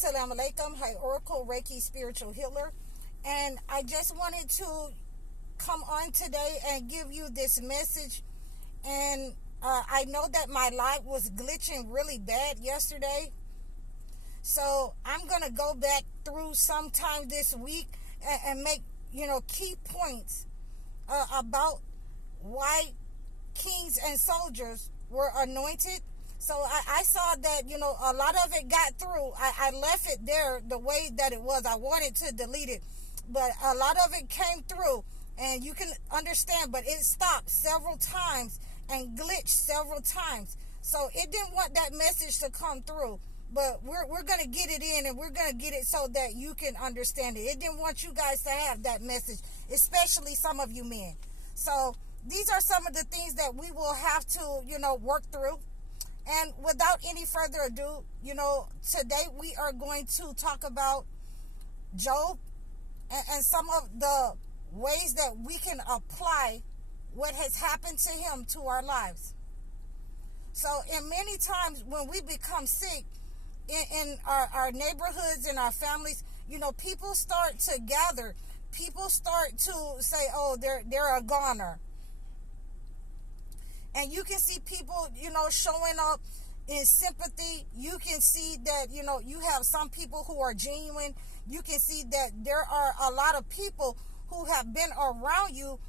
Assalamu alaikum. Hi, Oracle Reiki Spiritual Healer. And I just wanted to come on today and give you this message. And I know that my live was glitching really bad yesterday. So I'm going to go back through sometime this week and make, key points about why kings and soldiers were anointed. So I saw that, a lot of it got through. I left it there the way that it was. I wanted to delete it, but a lot of it came through, and you can understand, but it stopped several times and glitched several times. So it didn't want that message to come through, but we're going to get it in, and we're going to get it so that you can understand it. It didn't want you guys to have that message, especially some of you men. So these are some of the things that we will have to, work through. And without any further ado, today we are going to talk about Job and some of the ways that we can apply what has happened to him to our lives. So, in many times when we become sick in our neighborhoods and our families, people start to gather. People start to say, oh, they're a goner. And you can see people, showing up in sympathy. You can see that, you have some people who are genuine. You can see that there are a lot of people who have been around you,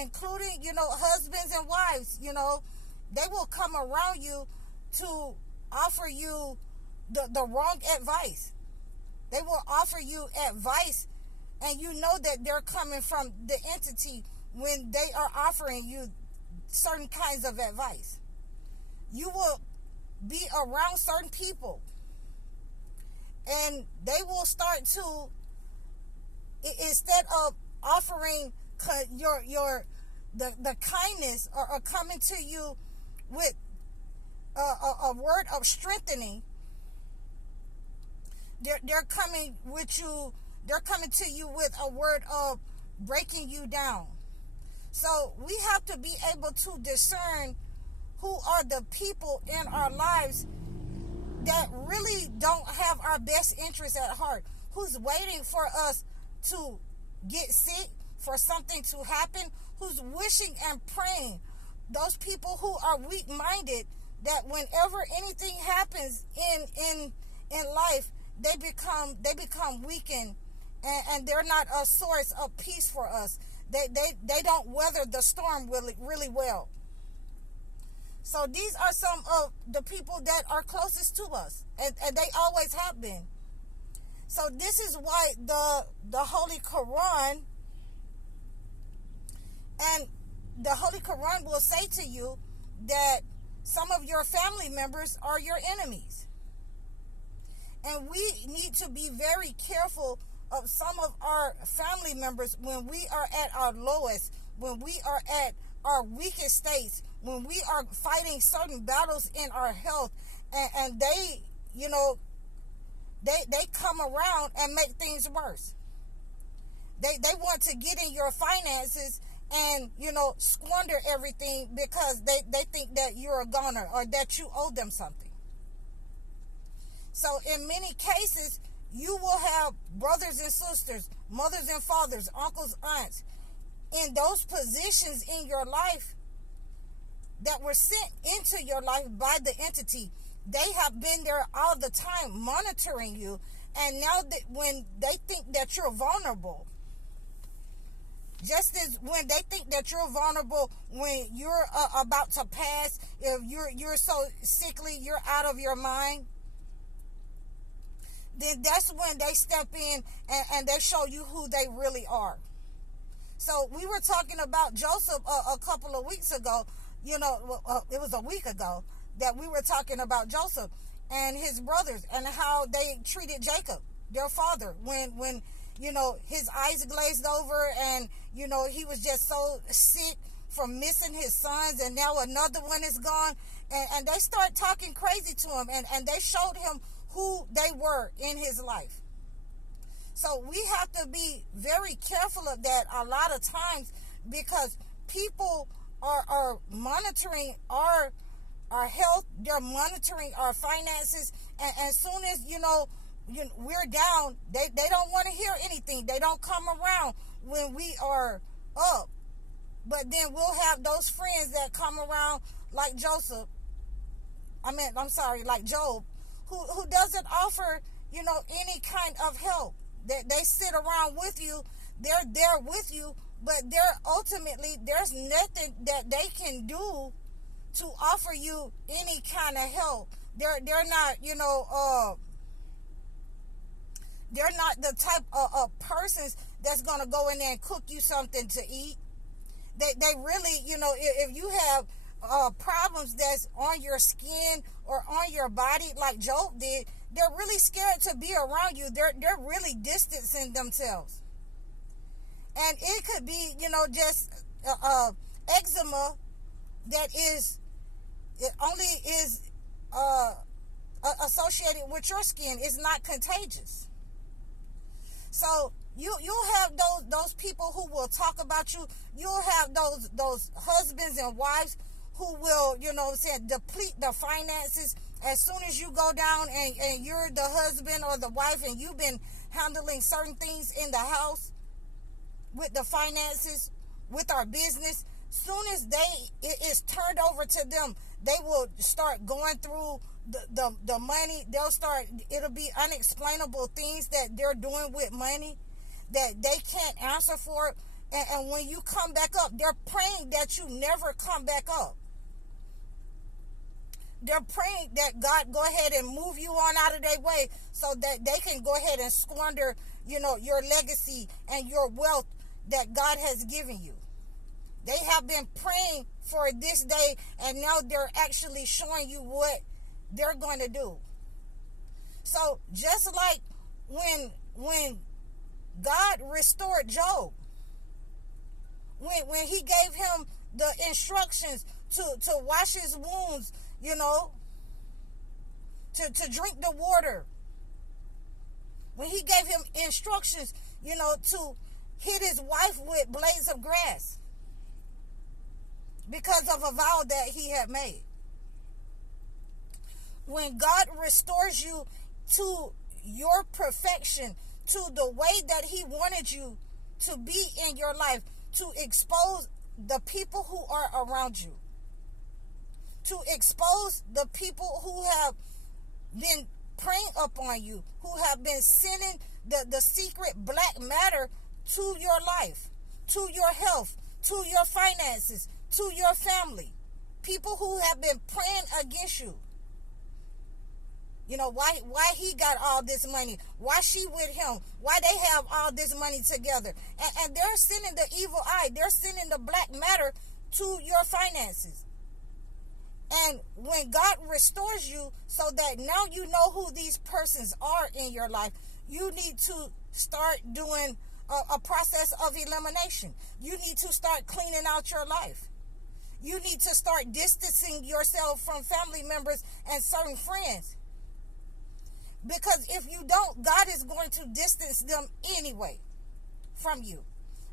including, husbands and wives, they will come around you to offer you the wrong advice. They will offer you advice, and you know that they're coming from the entity when they are offering you certain kinds of advice. You will be around certain people, and they will start to, instead of offering the kindness or coming to you with a word of strengthening, they're coming with you. They're coming to you with a word of breaking you down. So we have to be able to discern who are the people in our lives that really don't have our best interests at heart, who's waiting for us to get sick, for something to happen, who's wishing and praying. Those people who are weak-minded, that whenever anything happens in life, they become weakened, and they're not a source of peace for us. They don't weather the storm really well. So these are some of the people that are closest to us, and they always have been. So this is why the Holy Quran and the Holy Quran will say to you that some of your family members are your enemies. And we need to be very careful of some of our family members when we are at our lowest, when we are at our weakest states, when we are fighting certain battles in our health, and they, they come around and make things worse. They want to get in your finances and, squander everything because they think that you're a goner or that you owe them something. So in many cases, you will have brothers and sisters, mothers and fathers, uncles, aunts, in those positions in your life that were sent into your life by the entity. They have been there all the time monitoring you, and now that when they think that you're vulnerable, just as when they think that you're vulnerable when you're about to pass, if you're so sickly, you're out of your mind, then that's when they step in and they show you who they really are. So we were talking about Joseph a couple of weeks ago. It was a week ago that we were talking about Joseph and his brothers and how they treated Jacob, their father, when his eyes glazed over and, he was just so sick from missing his sons, and now another one is gone. And they start talking crazy to him, and they showed him who they were in his life. So we have to be very careful of that a lot of times, because people are monitoring our health, they're monitoring our finances, and as soon as we're down, they don't want to hear anything. They don't come around when we are up. But then we'll have those friends that come around like Joseph. Like Job, who doesn't offer, any kind of help. They sit around with you. They're there with you, but there's nothing that they can do to offer you any kind of help. They're not, they're not the type of persons that's gonna go in there and cook you something to eat. They really, if you have problems that's on your skin or on your body, like Job did, they're really scared to be around you. They're really distancing themselves. And it could be, just eczema that only is associated with your skin. It's not contagious. So you'll have those people who will talk about you. You'll have those husbands and wives who will, deplete the finances as soon as you go down and you're the husband or the wife and you've been handling certain things in the house with the finances, with our business. Soon as it is turned over to them, they will start going through the money. It'll be unexplainable things that they're doing with money that they can't answer for. And when you come back up, they're praying that you never come back up. They're praying that God go ahead and move you on out of their way so that they can go ahead and squander, your legacy and your wealth that God has given you. They have been praying for this day, and now they're actually showing you what they're going to do. So just like when God restored Job, when he gave him the instructions to wash his wounds, to drink the water, when he gave him instructions, to hit his wife with blades of grass because of a vow that he had made. When God restores you to your perfection, to the way that he wanted you to be in your life, to expose the people who are around you, to expose the people who have been preying upon you, who have been sending the secret black matter to your life, to your health, to your finances, to your family. People who have been praying against you. Why he got all this money, why she with him, why they have all this money together. And they're sending the evil eye, they're sending the black matter to your finances. And when God restores you so that now you know who these persons are in your life, you need to start doing a process of elimination. You need to start cleaning out your life. You need to start distancing yourself from family members and certain friends. Because if you don't, God is going to distance them anyway from you.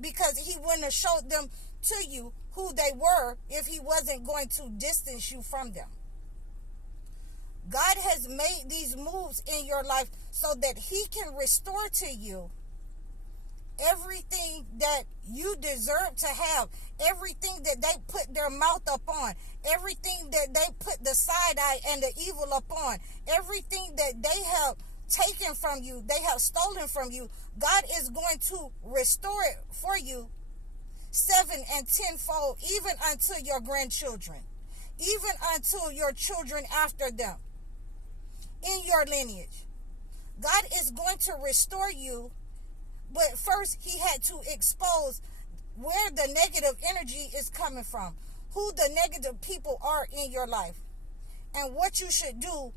Because he wouldn't have showed them to you who they were if he wasn't going to distance you from them. God has made these moves in your life so that he can restore to you everything that you deserve to have, everything that they put their mouth upon, everything that they put the side eye and the evil upon, everything that they have taken from you, they have stolen from you. God is going to restore it for you 7 and 10-fold, even unto your grandchildren, even unto your children after them, in your lineage. God is going to restore you. But first, he had to expose where the negative energy is coming from, who the negative people are in your life, and what you should do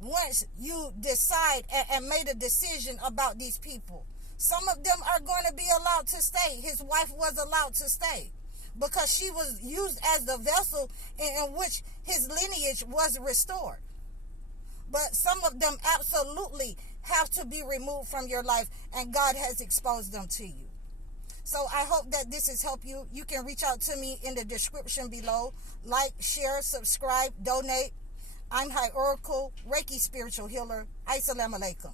once you decide and made a decision about these people. Some of them are going to be allowed to stay. His wife was allowed to stay because she was used as the vessel in which his lineage was restored. But some of them absolutely have to be removed from your life, and God has exposed them to you. So I hope that this has helped you. You can reach out to me in the description below. Like, share, subscribe, donate. I'm High Oracle, Reiki Spiritual Healer. Assalamu alaikum.